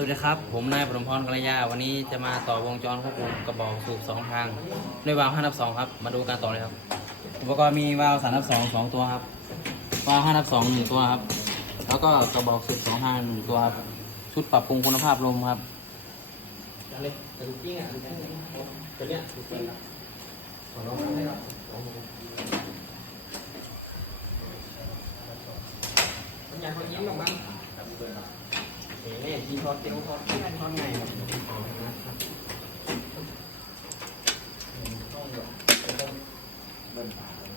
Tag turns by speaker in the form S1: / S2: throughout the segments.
S1: สวัสดีครับ ผมนายปฐมพรกัลยา วันนี้จะมาต่อวงจรควบคุมกระบอกสูบสองทางด้วยวาล์ว5นับ2ครับ มาดูการต่อเลยครับ อุปกรณ์มีวาล์ว3นับ2 2ตัวครับ วาล์ว5นับ2 1ตัวครับ แล้วก็กระบอกสูบสองทางหนึ่งตัวครับ ชุดปรับปรุงคุณภาพลมครับ
S2: เลยแต่จริงอะตัวเนี้ยถูกเป็นแล้ขอร้องให้เราลองดูมันอยากเขายิ้มหรอมั้ง เอ๋เนี่ยทีทอดเตียวทอดที่นั่นทอดไงนะครับต้องเดี๋ยวต้องเบิ่นปาเลย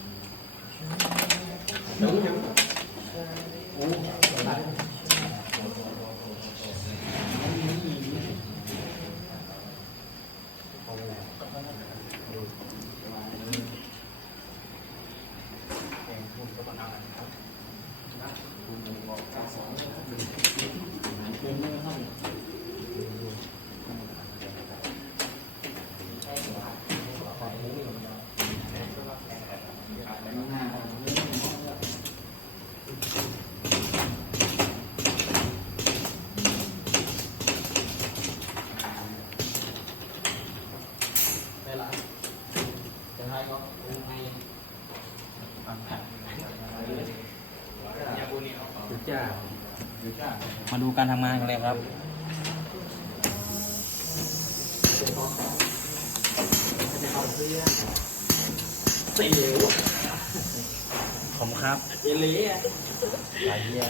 S2: เดี๋ยวเดี๋ยวโอ้ได้ได้ละจะให้ก็ให้ฟังกันยาบุนี่เอาจุจ้าจุจ้า
S1: มาดูการทำงานกันเลยครับ
S2: สี่เหลว
S1: ผมครับ
S2: เอเล่
S1: หลายเยี่ย